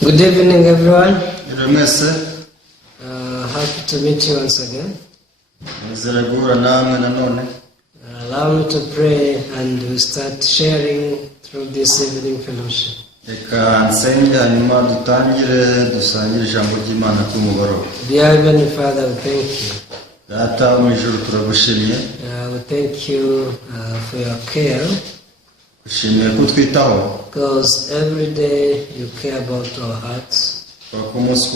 Good evening, everyone. Happy to meet you once again. Allow me to pray and we start sharing through this evening fellowship. Dear Heavenly Father, we thank you. We thank you for your care. Because every day you care about our hearts. That's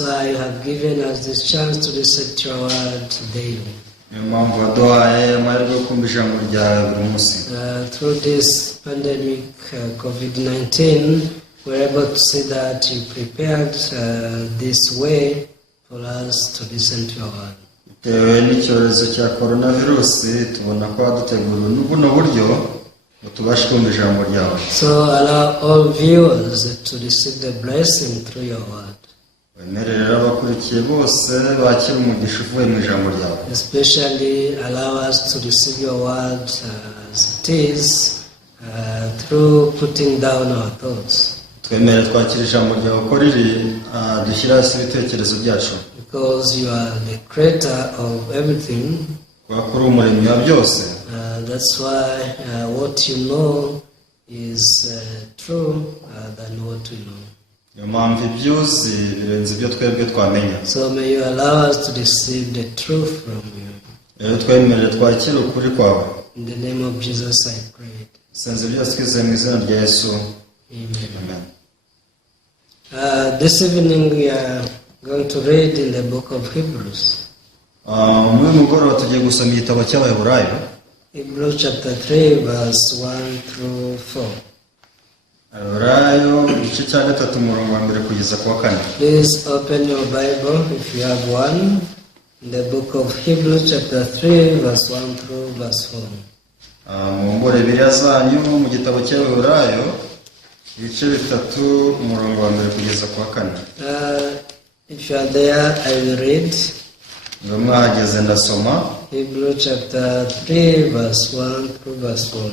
why you have given us this chance to listen to your word daily. Through this pandemic, COVID-19, we're able to see that you prepared this way for us to listen to your word. So allow all viewers to receive the blessing through your word. Especially allow us to receive your word as it is through putting down our thoughts. Because you are the creator of everything. That's why what you know is true than what we know. So may you allow us to receive the truth from you. In the name of Jesus I pray. Amen. This evening we are going to read in the book of Hebrews. Hebrews chapter 3 verse 1 through 4. Please open your Bible if you have one. In the book of Hebrews chapter 3 verse 1 through verse 4. If you are there, I will read. Hebrews chapter 3 verse 1 through verse 4.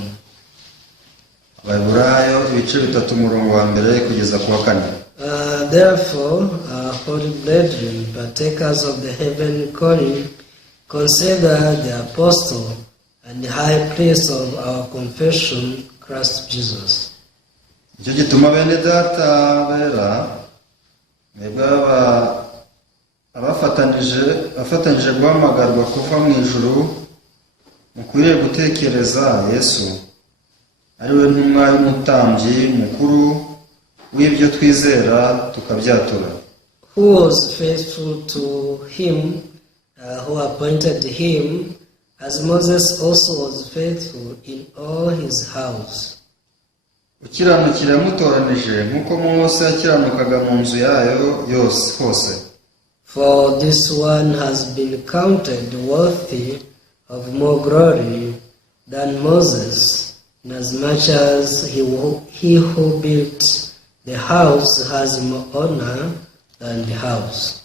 Therefore, holy brethren, partakers of the heavenly calling, consider the apostle and the high priest of our confession, Christ Jesus. afatanije guhamagarwa kuva mu ijuru, mukwiriye gutekereza Yesu ari we ntumwa y'umutambyi mukuru w'ibyo twizera tukabyatura. Who was faithful to him who appointed him, as Moses also was faithful in all his house. Ukiranukira yamutoranije nk'uko Mose yakiranukaga mu nzu yayo yose hose. For this one has been counted worthy of more glory than Moses, inasmuch as he who built the house has more honor than the house.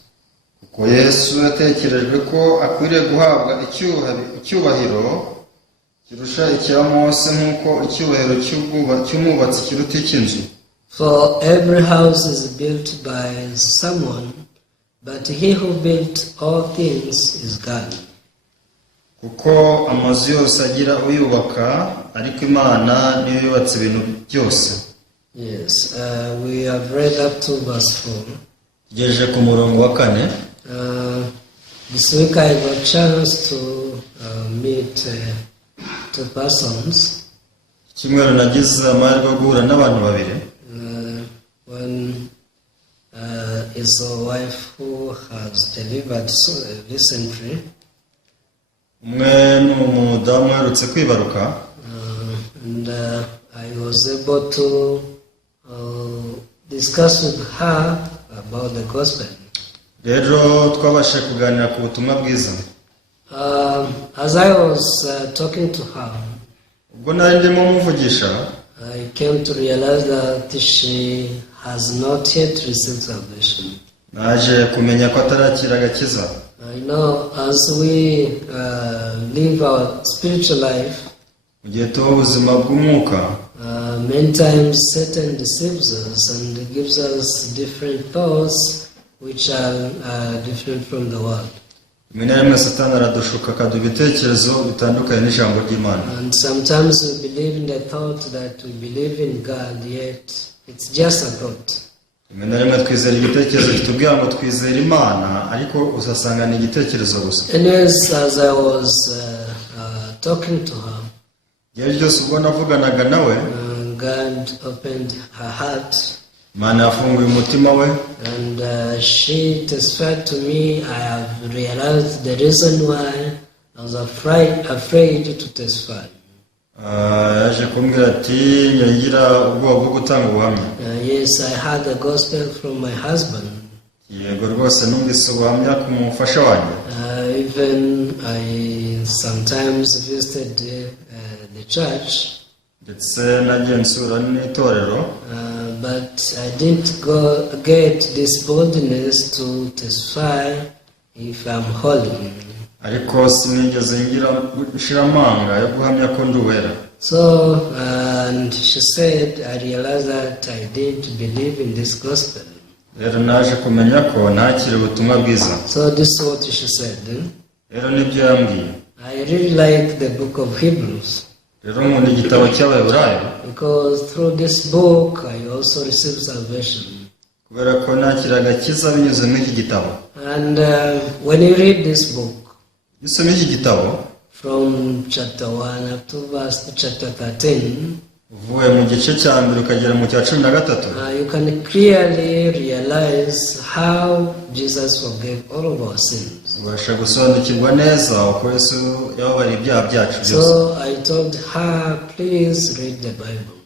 Kuko Yesu yatekerejwe ko akwiriye guhabwa icyubahiro kirusha icya Mose nk'uko icyubahiro cy'umwubatsi kiruta icy'inzu. For every house is built by someone, but he who built all things is God. Kuko amazu yose agira uyubaka, ariko Imana niyo yubatse ibintu byose. Yes, we have read up to verse 4. Tugejeje ku murongo wa 4. This week I got a chance to meet two persons. Kimwero nagize amahirwe guhura n'abantu babiri. One is a wife who has delivered recently. Umwe ni umudamu uherutse kwibaruka. And I was able to discuss with her about the gospel. Rero twabashe kuganira ku butumwa bwiza. As I was talking to her, ubwo nari ndimo muvugisha, I came to realize that she has not yet received salvation. Naje kumenya ko atarakira agakiza. I know as we live our spiritual life, mu gihe tuba ubuzima bw'umwuka, Many times Satan deceives us and gives us different thoughts which are different from the world. rimwe na rimwe satani aradushuka akaduha ibitekerezo bitandukanye n'ijambo ry'Imana. And sometimes we believe in the thought that we believe in God, yet it's just a thought. rimwe na rimwe twizera igitekerezo kitubwira ngo twizera Imana, ariko usasanga ni igitekerezo gusa. Anyways, as I was talking to her, igihe ryose ubwo navuganaga nawe, God opened her heart. Imana yafunguye umutima we, And she testified to me. I have realized the reason why I was afraid to testify. yaje kumbwira ati nyagira ubwoba bwo gutanga ubuhamya. Yes, I heard the gospel from my husband. Yego rwose numvise ubuhamya ku mufasha wanjye. Even I sometimes visited the church. Ndetse nagiye nsura n'itorero. But I didn't get this boldness to testify if I'm holy. Ariko sinigeze ngira amanga yo guhamya ko ndi uwera. So, and she said, I realized that I didn't believe in this gospel. Rero naje kumenya ko ntakiri ubutumwa bwiza. So this is what she said. Rero nibyo yambwiye. I really like the book of Hebrews. Rero nkunda igitabo cy'Abaheburayo. Because through this book I also received salvation. Kubera ko nakiraga kiza binyuze muri iki gitabo. And when you read this book, Usomye iki gitabo from chapter 1 up to chapter 13, uvuye mu gice cya mbere ukagera mu cya 13, you can clearly realize how Jesus forgave all of our sins. ubasha gusobanukirwa neza uko Yesu yababariye ibyaha byacu byose. So I told her, please read the Bible.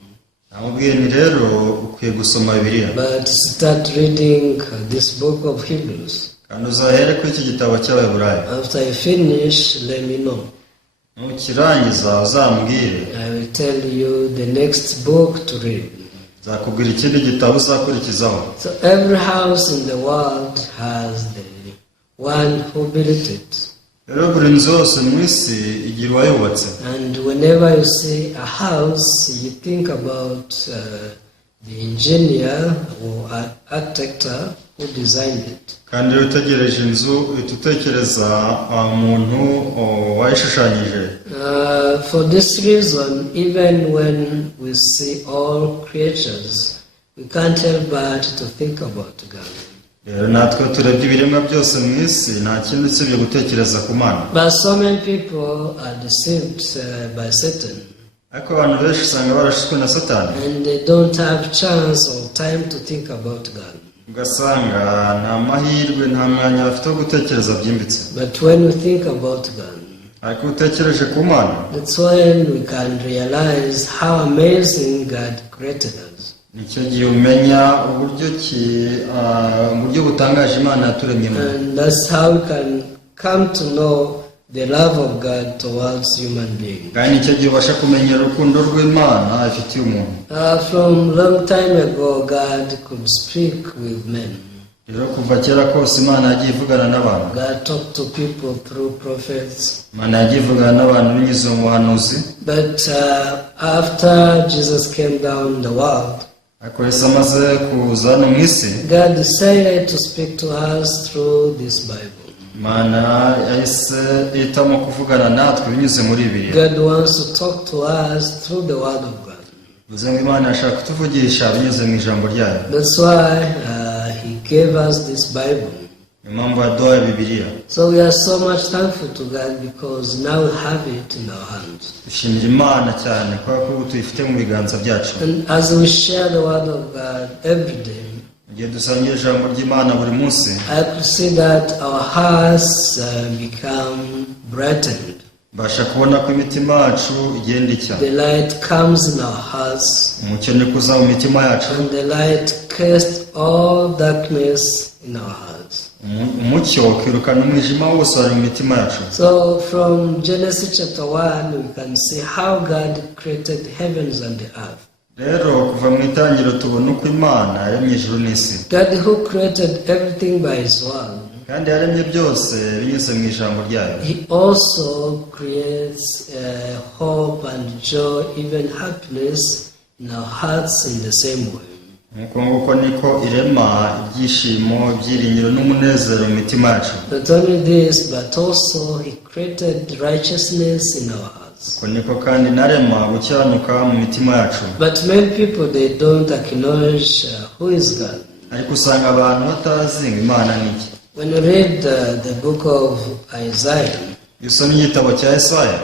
Namubwiye ni rero ukwiye gusoma Bibiliya. But start reading this book of Hebrews. Kandi uzahere kuri iki gitabo cy'Abaheburayo. After I finish, let me know. Nukirangiza uzambwire. I will tell you the next book to read. Nzakubwira ikindi gitabo uzakurikizaho. So every house in the world has the one who built it. Rero buri nzu yose mu isi igira uwayubatse. And whenever you see a house, you think about the engineer or architect who designed it. Kandi iyo utegereje inzu uhita utekereza umuntu wayishushanyije. For this reason, even when we see all creatures, we can't help but to think about God. Rero natwe turebye ibiremwa byose mu isi nta kindi usibye gutekereza ku Mana. But so many people are deceived by Satan. Ariko abantu benshi usanga barashutswe na Satani. And they don't have chance or time to think about God. Ugasanga nta mahirwe nta mwanya bafite wo gutekereza byimbitse. But when we think about God, ariko utekereje ku Mana, that's when we can realize how amazing God created us. nicyo gihe umenya uburyo butangaje Imana yaturemyemo. And that's how we can come to know the love of God towards human beings. Kandi nicyo gihe ubasha kumenya urukundo rw'Imana ifitiye umuntu. From long time ago, God could speak with men. Rero kuva kera kose Imana yagiye ivugana n'abantu. God talked to people through prophets. Imana yagiye ivugana n'abantu binyuze mu buhanuzi. But after Jesus came down in the world, ariko Yesu amaze kuza hano mu isi, God decided to speak to us through this Bible. Imana yahise ihitamo kuvugana natwe binyuze muri Bibiliya. God wants to talk to us through the Word of God. Bivuze ngo Imana yashaka kutuvugisha binyuze mu ijambo ryayo. That's why He gave us this Bible. Niyo mpamvu yaduhaye Bibiliya. So we are so much thankful to God because now we have it in our hands. Dushimira Imana cyane kubera ko ubu tuyifite mu biganza byacu. And as we share the Word of God every day, igihe dusangiye ijambo ry'Imana buri munsi, I could see that our hearts become brightened. mbasha kubona ko imitima yacu igenda icya. The light comes in our hearts. Umucyo ni kuza mu mitima yacu. And the light casts all darkness in our hearts. Umucyo ukirukana umwijima wose wari mu mitima yacu. So from Genesis chapter 1, we can see how God created heavens and the earth. Rero kuva mu itangiriro tubona uko Imana yaremye ijuru n'isi. God who created everything by His word. Kandi yaremye byose binyuze mu ijambo ryayo. He also creates hope and joy, even happiness in our hearts in the same way. nk'uko nguko niko irema ibyishimo ibyiringiro n'umunezero mu mitima yacu. Not only this, but also He created righteousness in our hearts. uko niko kandi narema gukiranuka mu mitima yacu. But many people, they don't acknowledge who is God. ariko usanga abantu batazi ngo Imana ni iki. When you read the book of Isaiah, iyo usomye igitabo cya Yesaya,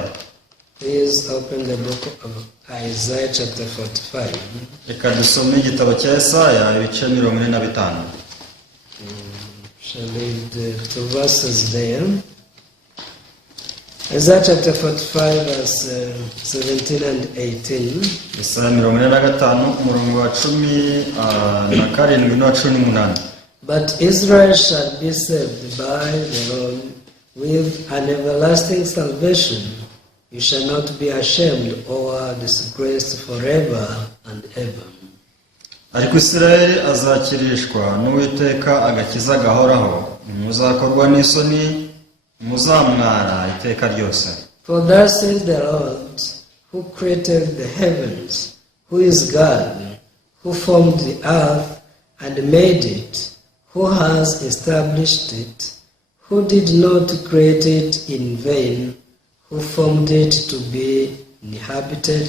please open the book of Isaiah chapter 45. reka dusome igitabo cya Yesaya ibice 45. Shall read the 2 verses there. Isaiah chapter 45 verse 17 and 18. Yesaya 45 umurongo wa 17 n'uwa 18. But Israel shall be saved by the Lord with an everlasting salvation. You shall not be ashamed or disgraced forever and ever. ariko Isirayeli azakirishwa n'Uwiteka agakiza gahoraho, muzakorwa n'isoni, muzamwara iteka ryose. For thus says the Lord, who created the heavens, who is God, who formed the earth and made it, who has established it, who did not create it in vain, who formed it to be inhabited.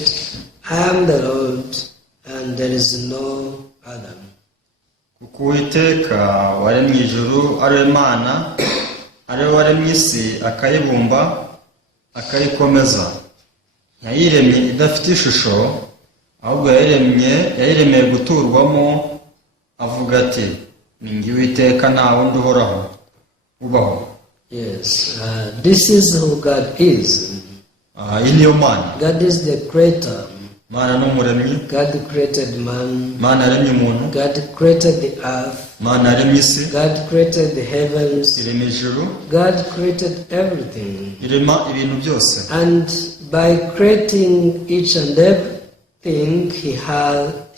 I am the Lord, and there is no other. kuko Uwiteka waremye ijuru ari Imana, ari we waremye isi akayibumba akayikomeza. yayiremye idafite ishusho, ahubwo yayiremeye guturwamo, avuga ati ni njye Uwiteka nta wundi ubaho. Yes, this is who God is. iyi niyo Mana. God is the creator. Mana n'umuremyi. God created man. Mana yaremye umuntu. God created the earth. Mana yaremye isi. God created the heavens. irema ijuru. God created everything. irema ibintu byose. And by creating each and everything, he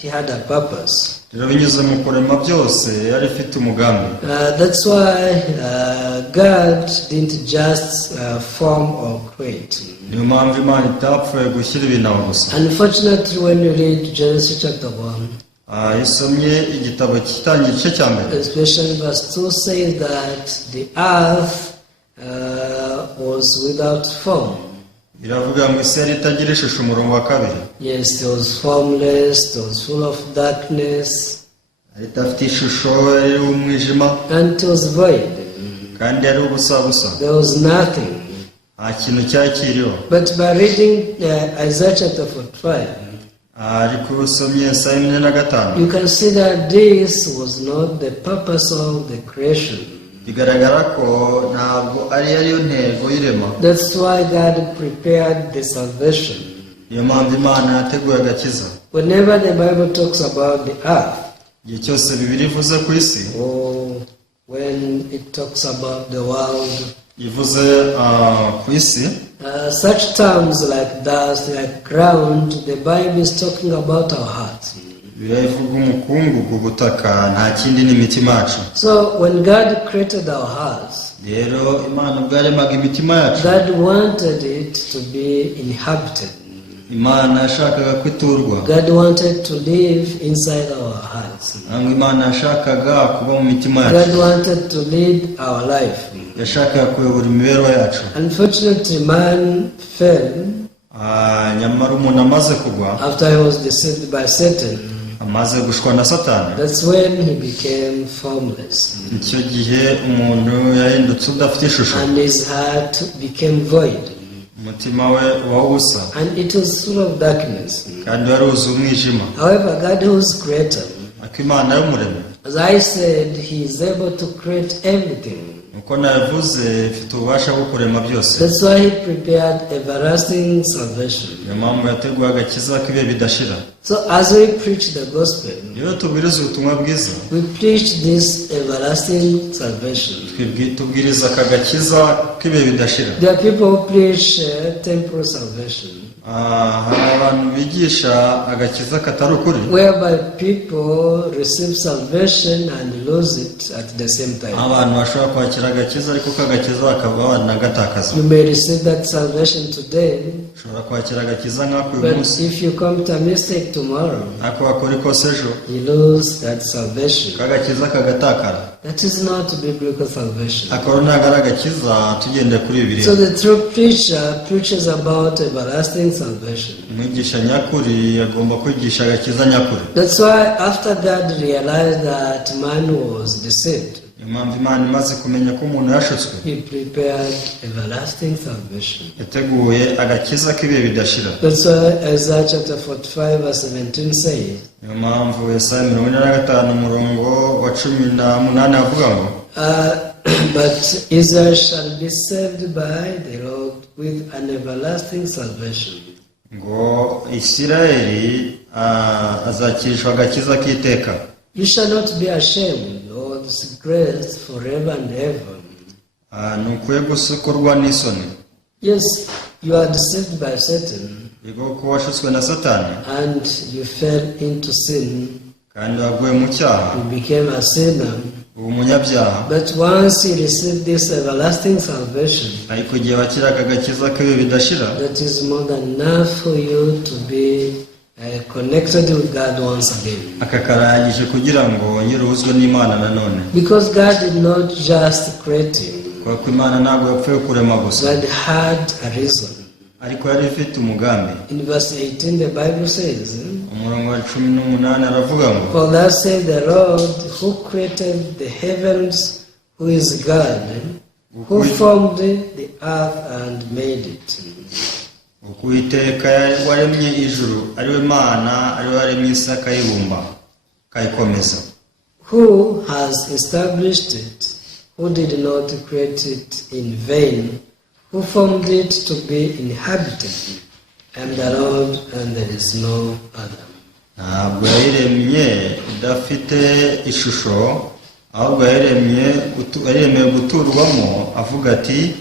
had a purpose. rero binyuze mu kurema byose yari afite umugambi. That's why God didn't just form or create. niyo mpamvu Imana itapfuye gushyira ibintu aho gusa. Unfortunately, when you read Genesis chapter 1, isomye igitabo cy'itangira igice cya mbere, especially verse 2 says that the earth was without form. biravuga ngo isi yari itagira ishusho. umurongo wa 2, Yes, it was formless, it was full of darkness, yari idafite ishusho, yari umwijima, and it was void. kandi yari ubusa. There was nothing. nta kintu cyari kiriho. But by reading Isaiah chapter 45, ariko usomye Yesaya 45, you can see that this was not the purpose of the creation. bigaragara ko ntabwo ari yo ntego y'irema. That's why God prepared the salvation. niyo mpamvu Imana yateguye agakiza. Whenever the Bible talks about the earth, igihe cyose Bibiliya ivuze ku isi, or when it talks about the world, ivuze ku isi, such terms like dust, like ground, the Bible is talking about our hearts. biravuga umukungugu, ubutaka, nta kindi ni imitima yacu. So when God created our hearts, rero Imana ubwo yaremaga imitima yacu, God wanted it to be inhabited. Imana yashakaga kwiturwa. God wanted to live inside our hearts. ntabwo Imana yashakaga kuba mu mitima yacu. God wanted to lead our life. yashakaga kuyobora imibereho yacu. Unfortunately, man fell nyamara umuntu amaze kugwa, after he was deceived by Satan. amaze gushwa na Satani, That's when he became formless. icyo gihe umuntu yahindutse udafite ishusho, And his heart became void. umutima we uba ubusa, And it was full of darkness. kandi wari wuzuye umwijima. However, God who is creator, ariko Imana y'umuremyi, as I said, he is able to create everything. uko nabivuze, ifite ububasha bwo kurema byose. That's why he prepared everlasting salvation. niyo mpamvu yateguye agakiza k'ibihe bidashira. So as we preach the gospel, iyo tubwiriza ubutumwa bwiza, we preach this everlasting salvation. tubwiriza aka gakiza k'ibihe bidashira. There are people who preach temporal salvation. hari abantu bigisha agakiza katari ukuri, whereby people receive salvation and lose it at the same time. abantu bashobora kwakira agakiza ariko kagakiza bakaba banagatakaza. You may receive that salvation today, ushobora kwakira agakiza nk'ako uyu but munsi, if you commit a mistake tomorrow, ariko wakora ikosa ejo you lose that salvation. kagakiza kagatakara. That is not biblical salvation. akaba ntabwo ari agakiza tugendeye kuri Bibiliya. So the true preacher preaches about everlasting salvation. umwigisha nyakuri agomba kwigisha agakiza nyakuri. That's why after God realized that man was deceived, niyo mpamvu Imana imaze kumenya ko umuntu yashutswe, he prepared everlasting salvation. yateguye agakiza k'ibihe bidashira. That's why Isaiah chapter 45 verse 17 says, niyo mpamvu Yesaya 45 umurongo wa 18 avuga ngo but Israel shall be saved by the Lord with an everlasting salvation. ngo Isirayeli azakirishwa agakiza k'iteka. You shall not be ashamed or disgraced forever and ever. nukwiye gusukurwa n'isoni. Yes, you are deceived by Satan yego ko washutswe na Satani and you fell into sin. kandi waguye mu cyaha, You became a sinner. ubu umunyabyaha. But once you receive this everlasting salvation, ariko igihe wakira aka gakiza k'ibihe bidashira, that is more than enough for you to be connected with God once again. aka karangije kugira ngo wongere uhuzwe n'Imana nanone. Because God did not just create him, kuko Imana ntabwo yapfuye kurema gusa, God had a reason. ariko yari ifite umugambi. In verse 18 the Bible says, umurongo wa 18 aravuga ngo for thus said the Lord who created the heavens, who is God, who formed the earth and made it. uko Uwiteka waremye ijuru ariwe Mana, ariwe waremye isi akayibumba akayikomeza. Who has established it, who did not create it in vain, who formed it to be inhabited. I am the Lord and there is no other. ntabwo yayiremye idafite ishusho, ahubwo yaremeye guturwamo, avuga ati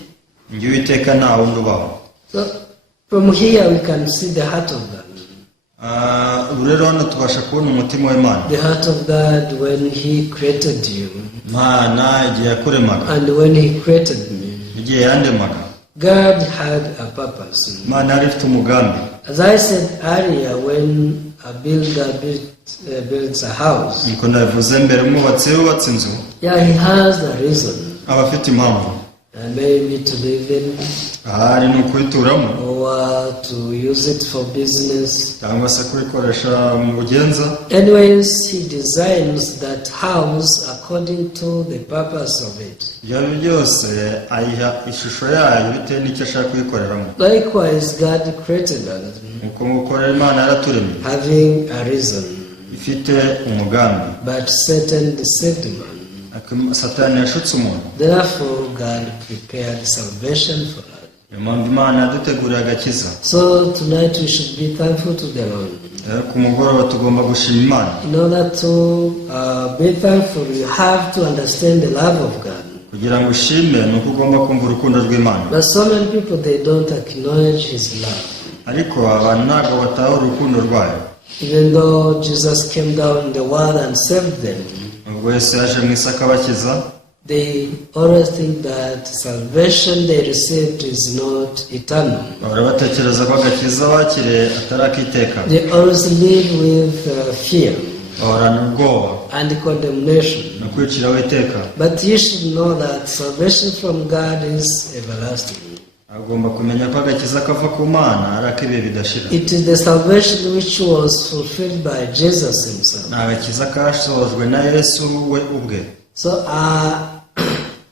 njye Uwiteka nta wundi ubaho. So from here we can see the heart of God. ubu rero hano tubasha kubona umutima w'Imana. The heart of God when he created you Imana igihe yakuremaga, and when he created me. igihe yandemaga, God had a purpose. Imana yari ifite umugambi. As I said earlier, when a builder builds a house, niko nabivuze mbere, umwubatsi yubatse inzu yeah, he has a reason. aba afite impamvu. Maybe to live in, ahari ni ukuyituramo or to use it for business. cyangwa se kuyikoresha mu bugenza. Anyways, he designs that house according to the purpose of it. ibyo byose ayiha ishusho yayo bitewe n'icyo ashaka kuyikoreramo. Likewise, God created us, nuko ngukorera Imana yaraturemye having a reason. ifite umugambi, But Satan deceived man. Satani yashutse umuntu. Therefore, God prepared salvation for us. niyo mpamvu Imana yaduteguriye agakiza. So tonight we should be thankful to the Lord. rero ku mugoroba tugomba gushima Imana. In order to be thankful, you have to understand the love of God. kugira ngo ushime ni uko ugomba kumva urukundo rw'Imana. But so many people, they don't acknowledge His love. ariko abantu ntabwo bataha urukundo rwayo. Even though Jesus came down in the world and saved them, ubwo Yesu yaje mu isi akabakiza, they always think that salvation they received is not eternal. bahora batekereza ko agakiza bakiriye atari ak'iteka. They always live with fear bahorana ubwoba and condemnation. no kwiciraho iteka. But you should know that salvation from God is everlasting. agomba kumenya ko agakiza kava ku Mana ari ak'ibihe bidashira. It is the salvation which was fulfilled by Jesus himself. ni agakiza kasojwe na Yesu we ubwe. So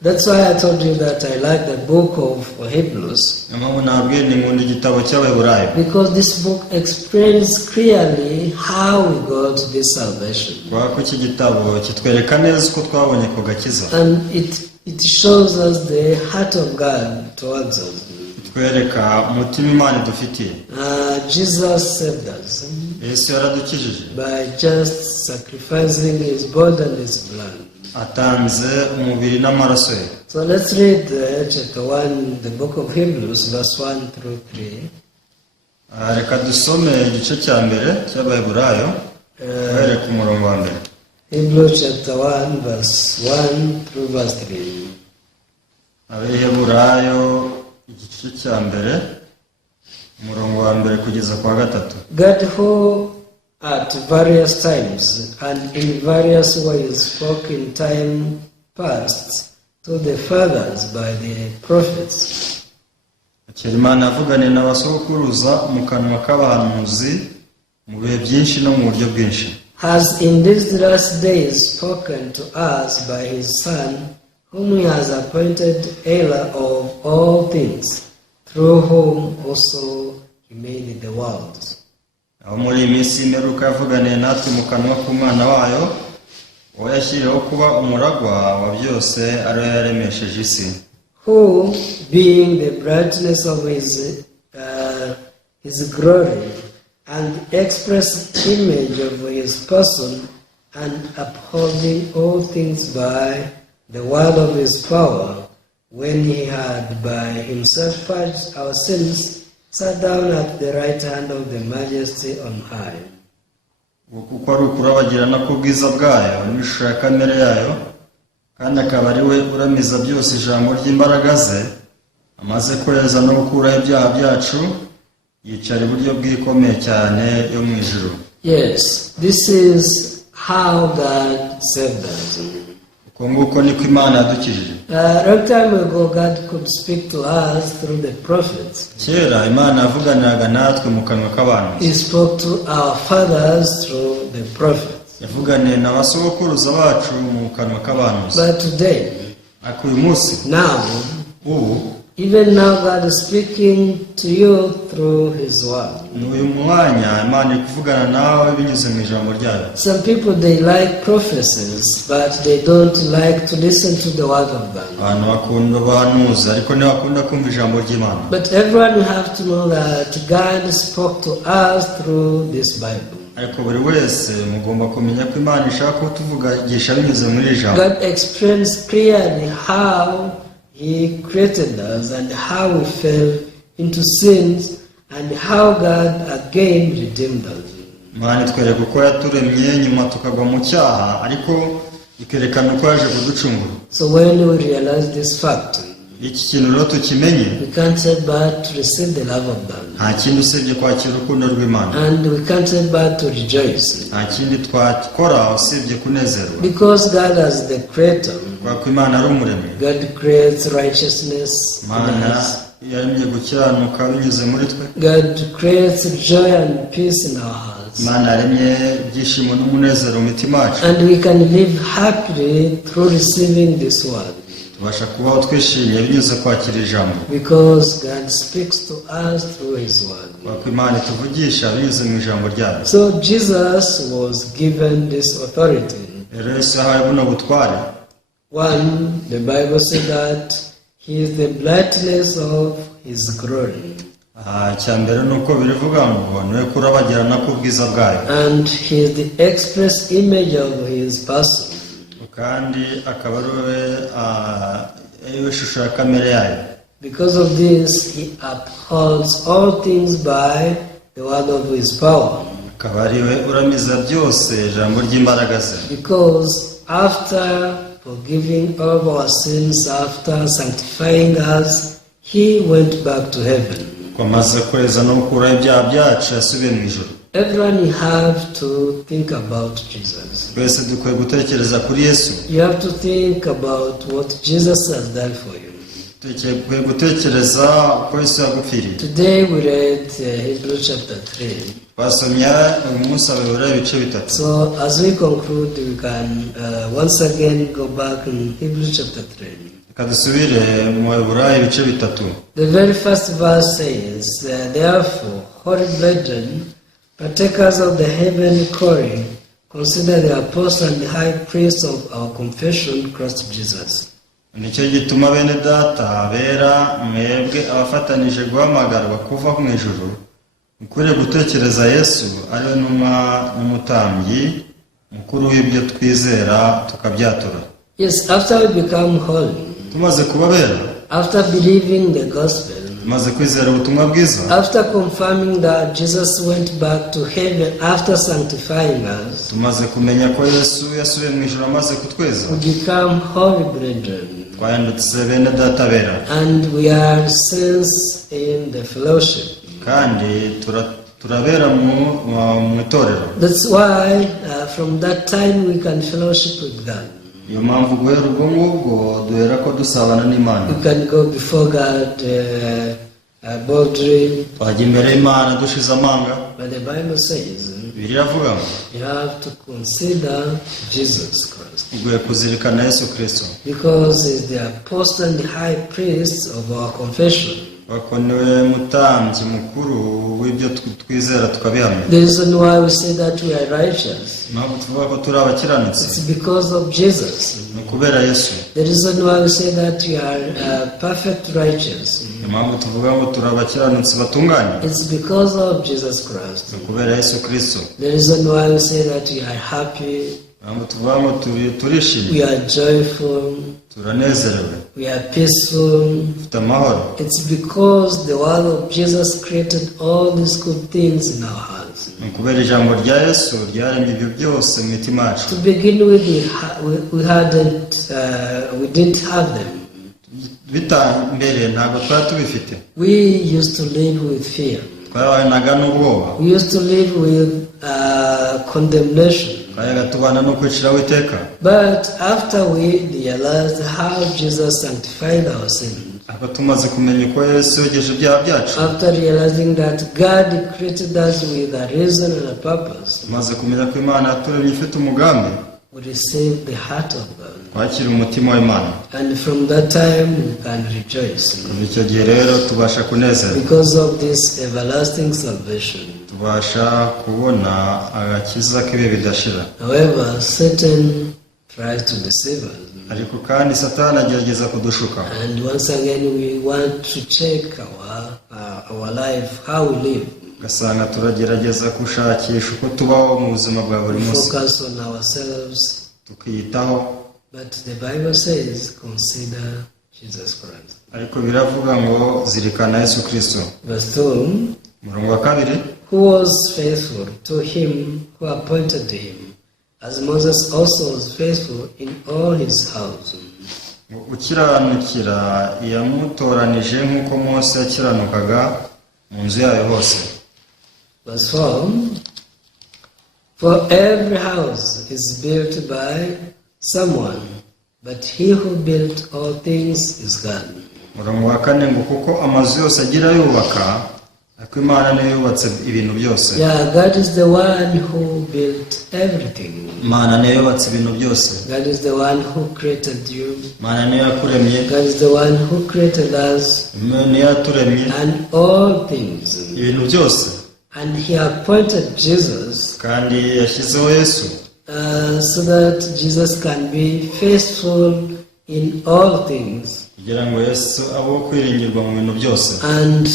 that's why I told you that I like the book of Hebrews, niyo mpamvu nabwiye ni nkunda igitabo cy'Abaheburayo, because this book explains clearly how we got this salvation. kubera ko iki gitabo kitwereka neza uko twabonye ku gakiza. And it shows us the heart of God towards us. kitwereka umutima Imana idufitiye. Jesus saved us Yesu yaradukijije by just sacrificing his body and his blood. atanze umubiri n'amaraso ye. So let's read chapter 1, the book of Hebrews, verse 1 through 3. reka dusome igice cya mbere cy'Abaheburayo uhereye ku murongo wa mbere. Hebrews chapter 1 verse 1 through verse 3. Abaheburayo igice cya mbere umurongo wa mbere kugeza kwa gatatu. God who at various times and in various ways spoke in time past to the fathers by the prophets. Imana yavuganye n'abasokuruza mu kanwa k'abahanuzi mu bihe byinshi no mu buryo bwinshi. Has in these last days spoken to us by his Son, whom he has appointed heir of all things, through whom also he made the world. Aho muri iminsi imperuka yavuganiye natwe mu kanwa k'umwana wayo, uwo yashyiriyeho kuba umuragwa wa byose ari we yaremesheje isi. Who, being the brightness of his glory, and the express image of his person, and upholding all things by the word of his power, when he had by himself purged our sins, sat down at the right hand of the Majesty on high. Kuko ari ukurabagirana k'ubwiza bwayo n'ishusho ya kamere yayo, kandi akaba ari we uramiza byose ijambo ry'imbaraga ze, amaze kweza no gukuraho ibyaha byacu, yicara iburyo bw'ikomeye cyane yo mu ijuru. Yes, this is how God saved us. Uko nguko niko Imana yadukijije. A long time ago, God could speak to us through the prophets. Kera Imana yavuganiraga natwe mu kanwa k'abantu. He spoke to our fathers through the prophets. Yavuganiye n'abasokuruza bacu mu kanwa k'abantu. But today, Uyu munsi, now, even now God is speaking to you through his word. n'uyu mwanya Imana iri kuvugana nawe binyuze mu ijambo ryayo. Some people, they like prophecies, but they don't like to listen to the word of God. Abantu bakunda abahanuzi ariko ntibakunda kumva ijambo ry'Imana. But everyone, you have to know that God spoke to us through this Bible. Ariko buri wese mugomba kumenya ko Imana ishaka kutuvugisha binyuze muri iri jambo. God explains clearly how he created us and how we fell into sins and how God again redeemed us. Imana itwereka uko yaturemye nyuma tukagwa mu cyaha ariko ikerekana uko yaje kuducungura. So when we realize this fact, Iki kintu rero tukimenye, we can't say but to receive the love of God. nta kindi usibye kwakira urukundo rw'Imana. And we can't say but to rejoice. Nta kindi twakora usibye kunezerwa. Because God as the creator, Kuko Imana ari umuremyi. God creates righteousness in Imana us. yaremye gukiranuka binyuze muri twe. God creates joy and peace in our hearts. Imana yaremye ibyishimo n'umunezero mu mitima yacu. And we can live happily through receiving this word. Tubasha kubaho twishimye binyuze kwakira ijambo. Because God speaks to us through his word. Kuko Imana ituvugisha binyuze mu ijambo ryayo. So Jesus was given this authority. Rero Yesu yahawe buno butware. One, the Bible said that he is the brightness of his glory. Icya mbere ni uko birivuga ngo niwe kurabagirana k'ubwiza bwayo. And he is the express image of his person. Kandi akaba ari we shusho ya kamere yayo. Because of this, he upholds all things by the word of his power. Akaba ari we uramiza byose ijambo ry'imbaraga ze. Because after forgiving all of our sins, after sanctifying us, he went back to heaven. Kwamaze kweza no gukuraho ibyaha byacu yasubiye mu ijuru. Everyone, you have to think about Jesus. Twese dukwiye gutekereza kuri Yesu. You have to think about what Jesus has done for you. Dukwiye gutekereza uko Yesu yagupfiriye. Today we read Hebrews chapter 3. Twasomye uyu munsi Abaheburayo ibice bitatu. So as we conclude, we can once again go back in Hebrews chapter 3. Reka dusubire mu Baheburayo ibice bitatu. The very first verse says, therefore, holy brethren, partakers of the heavenly calling, consider the apostle and the high priest of our confession, Christ Jesus. Nicyo gituma bene data bera mwebwe abafatanije guhamagarwa kuva mu ijuru, mukwiriye gutekereza Yesu ariwe numa n'umutambyi mukuru w'ibyo twizera tukabyatura. Yes, after we become holy, tumaze kuba bera, after believing the gospel, tumaze kwizera ubutumwa bwiza, after confirming that Jesus went back to heaven after sanctifying us, tumaze kumenya ko Yesu yasubiye mu ijuru amaze kutweza, we become holy brethren, twahindutse bene data bera, and we are saints in the fellowship. kandi turabera mu itorero. That's why from that time we can fellowship with God. Iyo mpamvu guhera ubwo ngubwo duhera ko dusabana n'Imana. We can go before God boldly. Twajya imbere y'Imana dushize amanga. But the Bible says Bibiliya avuga ngo you have to consider Jesus Christ, ugiye kuzirikana Yesu Kristo, because he's the apostle and the high priest of our confession. kuko niwe mutambyi mukuru w'ibyo twizera tukabihamya. The reason why we say that we are righteous, Impamvu tuvuga ko turi abakiranutsi it's because of Jesus. ni ukubera Yesu. The reason why we say that we are perfect righteous, Impamvu tuvuga ngo turi abakiranutsi batunganye it's because of Jesus Christ. ni ukubera Yesu Kristo. The reason why we say that we are happy, Impamvu tuvuga ngo turishimye, we are joyful, turanezerewe, we are peaceful, dufite amahoro, it's because the word of Jesus created all these good things in our hearts. ni ukubera ijambo rya Yesu ryaremye ibyo byose mu mitima yacu. To begin with, we didn't have them. Mbere ntabwo twari tubifite. We used to live with fear. Twabanaga n'ubwoba, We used to live with condemnation. twayaga tubana no kwiciraho iteka. But after we realized how Jesus sanctified our sins, Ariko tumaze kumenya uko Yesu yogeje ibyaha byacu, after realizing that God created us with a reason and a purpose, tumaze kumenya ko Imana yaturemye ifite umugambi, we received the heart of God. twakira umutima w'Imana. And from that time we can rejoice, Kuva icyo gihe rero tubasha kunezerwa, because of this everlasting salvation. tubasha kubona agakiza k'ibihe bidashira. However, Satan tries to deceive us. Ariko kandi Satani agerageza kudushuka, And once again we want to check our life, how we live. ugasanga turagerageza gushakisha uko tubaho mu buzima bwa buri We munsi, focus on ourselves. tukiyitaho. But the Bible says, consider Jesus Christ. Ariko biravuga ngo zirikana Yesu Kristo. Verse 2, Umurongo wa 2, who was faithful to him who appointed him, as Moses also was faithful in all his house. ukiranukira yamutoranije nk'uko Mose yakiranukaga mu nzu yayo hose. Verse 4, for every house is built by someone, but he who built all things is God. Umurongo wa 4 ngo kuko amazu yose agira yubaka, ariko Imana niyo yubatse ibintu byose. Yeah, God is the one who built everything. Imana niyo yubatse ibintu byose. God is the one who created you. Imana niyo yakuremye, God is the one who created us Imana niyo yaturemye and all things. ibintu byose. And he appointed Jesus Kandi yashyizeho Yesu so that Jesus can be faithful in all things. kugira ngo Yesu abo kwiringirwa mu bintu byose, And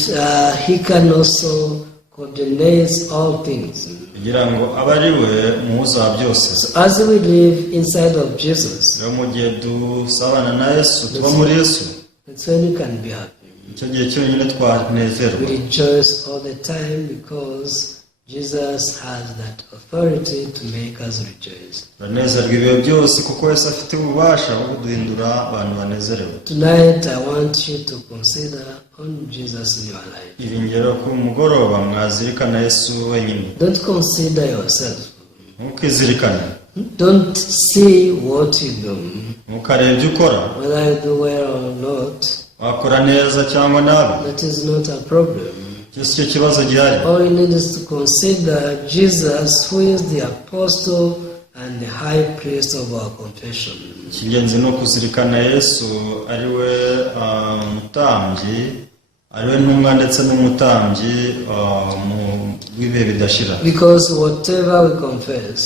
he can also coordinate all things. kugira ngo abe ari we muhuza wa byose. So as we live inside of Jesus, Rero mu gihe dusabana na Yesu, tuba muri Yesu, that's when we can be happy. icyo gihe cyonyine twanezerwa. We rejoice all the time because Jesus has that authority to make us rejoice. Turanezerwa ibihe byose kuko Yesu afite ububasha bwo kuduhindura abantu banezerewe. Tonight I want you to consider on Jesus in your life. Iringero ku mugoroba mwazirikana Yesu wenyine, Don't consider yourself. ntukizirikane, Don't see what you do, ntukarebe ibyo ukora, whether you do well or not. wakora neza cyangwa nabi, That is not a problem. icyo si cyo kibazo gihari. All you need is to consider Jesus, who is the apostle and the high priest of our confession. Icy'ingenzi ni ukuzirikana Yesu ari we mutambyi, ari we ntumwa ndetse n'umutambyi mu w'ibihe bidashira. Because whatever we confess,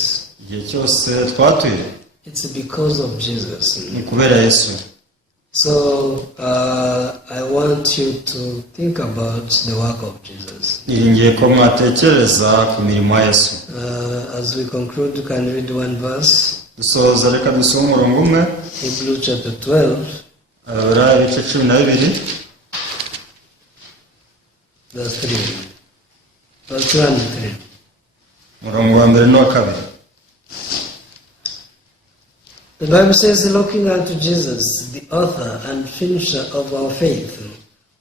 Igihe cyose twatuye it's because of Jesus. ni kubera Yesu. So I want you to think about the work of Jesus. Niringiye ko mwatekereza ku mirimo ya Yesu. As we conclude, you can read one verse. Dusoza reka dusome umurongo umwe, Hebrews chapter 12. Aburayo ibice 12. verse 3. Verse 2 and 3. umurongo wa mbere n'uwa kabiri. The Bible says, looking unto Jesus, the author and finisher of our faith,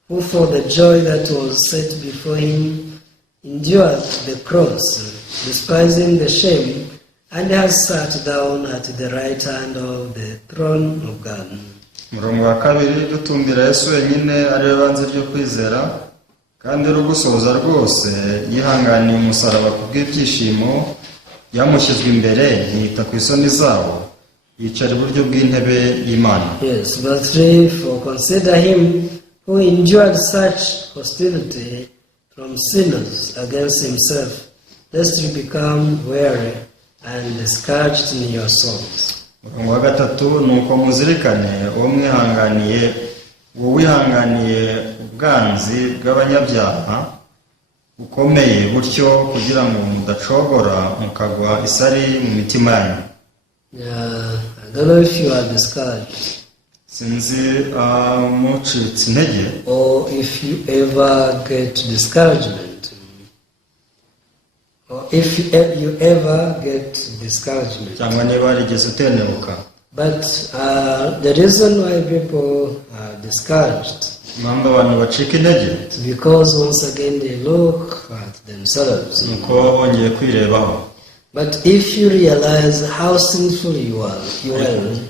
who for the joy that was set before him endured the cross, despising the shame, and has sat down at the right hand of the throne of God. umurongo wa kabiri, dutumbira Yesu wenyine ari we banze ryo kwizera, kandi rugusohoza rwose, yihanganiye umusaraba kubw'ibyishimo byamushyizwe imbere, ntiyita ku isoni zabo, yicara iburyo bw'intebe y'Imana. Yes, verse 3, for consider him who endured such hostility from sinners against himself, lest you become weary and discouraged in your souls. umurongo wa gatatu, nuko muzirikane uwo wihanganiye ubwanzi bw'abanyabyaha bukomeye butyo, kugira ngo mudacogora mukagwa isari mu mitima yanyu. I don't know if you are discouraged, sinzi mucitse intege, or if you ever get discouragement, or if you ever get discouragement. cyangwa niba warigeze utenebuka. But the reason why people are discouraged impamvu abantu bacika intege is because once again they look at themselves. nuko bongeye kwirebaho. But if you realize how sinful you are,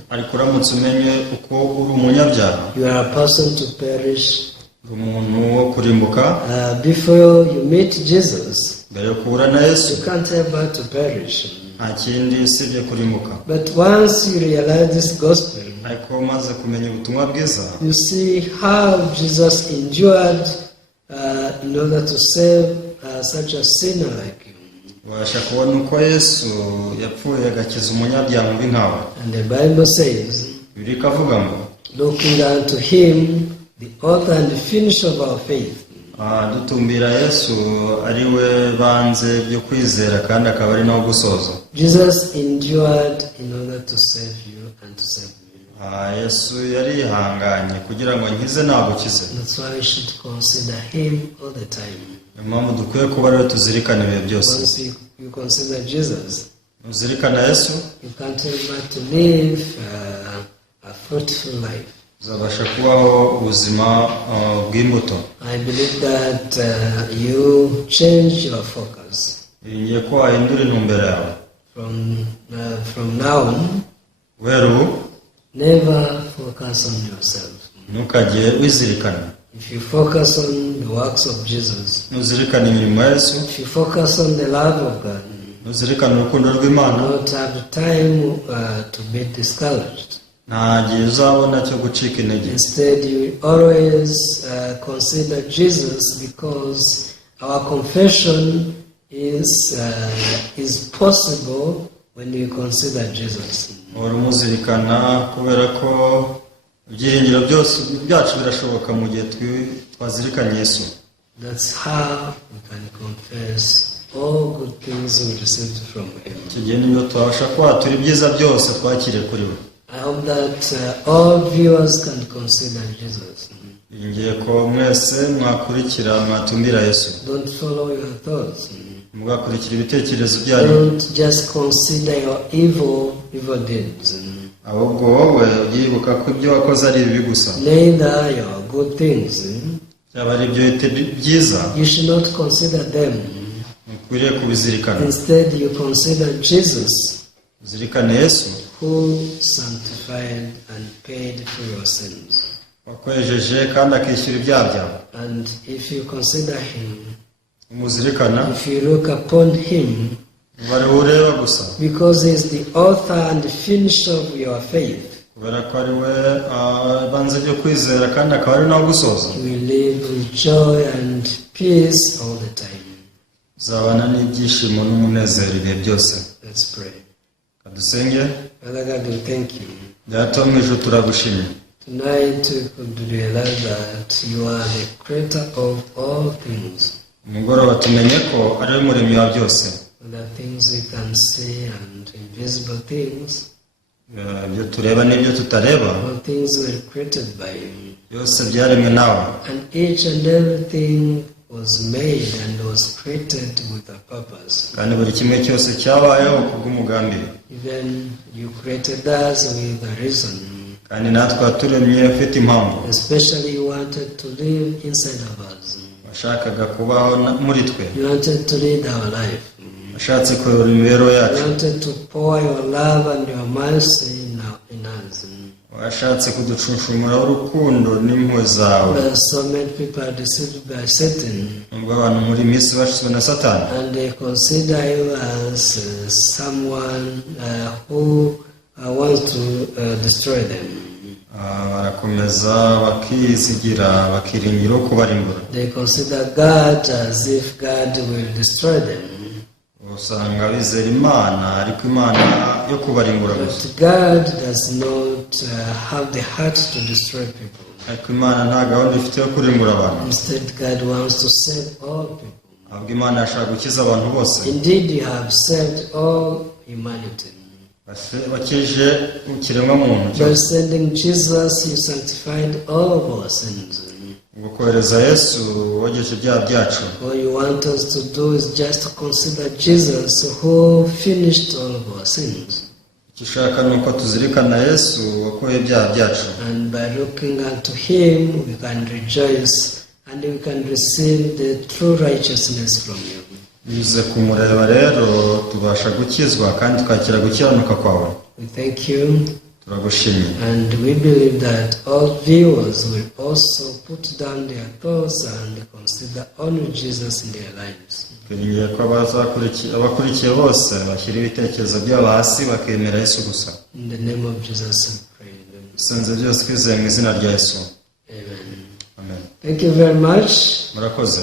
ariko uramutse umenye uko uri umunyabyaha, you are a person to perish. uri umuntu wo kurimbuka. Before you meet Jesus, mbere yo guhura na Yesu, you can't help but to perish. nta kindi usibye kurimbuka. But once you realize this gospel, ariko umaze kumenya ubutumwa bwiza, you see how Jesus endured in order to save such a sinner like you. ubasha kubona uko Yesu yapfuye agakiza umunyabyaha mubi nkawe. And the Bible says, Bibiliya ikavuga ngo, looking unto him, the author and the finisher of our faith. dutumbira Yesu ari we banze byo kwizera, kandi akaba ari nawo gusoza. Jesus endured in order to save you and to save me. Yesu yarihanganye kugira ngo nkize nagukize. That's why we should consider him all the time. impamvu dukwiye kuba rero tuzirikana ibihe byose. Once you consider Jesus, uzirikana Yesu, you can't help but to live a fruitful life. uzabasha kubaho ubuzima bw'imbuto. I believe that you change your focus. Ngiye ko wahindura intumbero yawe. From now on, never focus on yourself. ntukajye wizirikana. If you focus on the works of Jesus, nuzirikana imirimo ya Yesu, if you focus on the love of God, nuzirikana urukundo rw'Imana, you not have time to be discouraged. nta gihe uzabona cyo gucika intege. Instead, you will always consider Jesus, because our confession is possible when you consider Jesus. uhora umuzirikana kubera ko ibyiringiro byose byacu birashoboka mu gihe twazirikanye Yesu. That's how we can confess all good things we received from him. icyo gihe nibyo twabasha kwatura ibyiza byose twakiriye kuri we. I hope that all viewers can consider Jesus. ngiye ko mwese mwakurikira mwatumbira Yesu. Don't follow your thoughts. mugakurikira ibitekerezo byanyu. Don't just consider your evil deeds. ahubwo wowe uyibuka ko ibyo wakoze ari bibi gusa. Neither your good things. byaba ari ibyo byiza, You should not consider them. ukwiriye kubizirikana. Instead, you consider Jesus, uzirikane Yesu, who sanctified and paid for your sins. wakwejeje kandi akishyura ibyaha byawe. And if you consider him, umuzirikana, if you look upon him, bari ureba gusa, because he is the author and the finisher of your faith, kubera ko ari we banze byo kwizera kandi akaba ari nawe gusoza. you will live with joy and peace all the time. uzabana n'ibyishimo n'umunezero ibihe byose. Let's pray. kadusenge. Father God, we thank you. data wo mu ijuru turagushimye. Tonight we could realize that you are the creator of all things. umugoroba tumenye ko ari we muremyi wa byose. The things we can see and invisible things, ibyo tureba n'ibyo tutareba, all things were created by you. byose byaremwe nawe. And each and everything was made and was created with a purpose. kandi buri kimwe cyose cyabayeho kubw'umugambi we. Even you created us with a reason. kandi natwe waturemye ufite impamvu. Especially you wanted to live inside of us. washakaga kubaho muri twe. You wanted to lead our life. washatse kuyobora imibereho You yacu. wanted to pour your love and your mercy in us. washatse kuducunshumuraho urukundo n'impuhwe zawe. But so many people are deceived by Satan, nubwo abantu muri iyi minsi bashizwe na satani, and they consider you as someone who wants to destroy them. barakomeza bakizigira bakiringira uko barimbura. They consider God as if God will destroy them. usanga bizera imana ariko imana yo kubarimbura gusa. But God does not have the heart to destroy people. ariko imana nta gahunda ifite yo kurimbura abantu. Instead, God wants to save all people. ahubwo imana yashaka gukiza abantu bose. Indeed, you have saved all humanity. bakije ikiremwamuntu. By sending Jesus, you sanctified all of our sins. ubwo kohereza yesu wogeje ibyaha byacu. All you want us to do is just to consider Jesus who finished all of our sins. icyo ushaka ni uko tuzirikana yesu wakuye ibyaha byacu. And by looking unto him, we can rejoice and we can receive the true righteousness from you. binyuze kumureba rero tubasha gukizwa kandi twakira gukiranuka kwawe. We thank you, turagushimye. and we believe that all viewers will also put down their thoughts and consider only Jesus in their lives. twinjiye ko abakurikiye bose bashyira ibitekerezo byabo hasi bakemera yesu gusa. In the name of Jesus we pray. dusenze byose twizeye mu izina rya yesu. Amen. amen. Thank you very much. murakoze.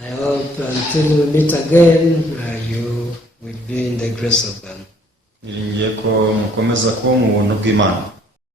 I hope until we meet again, you will be in the grace of God. niringiye ko mukomeza kuba mu buntu bw'imana.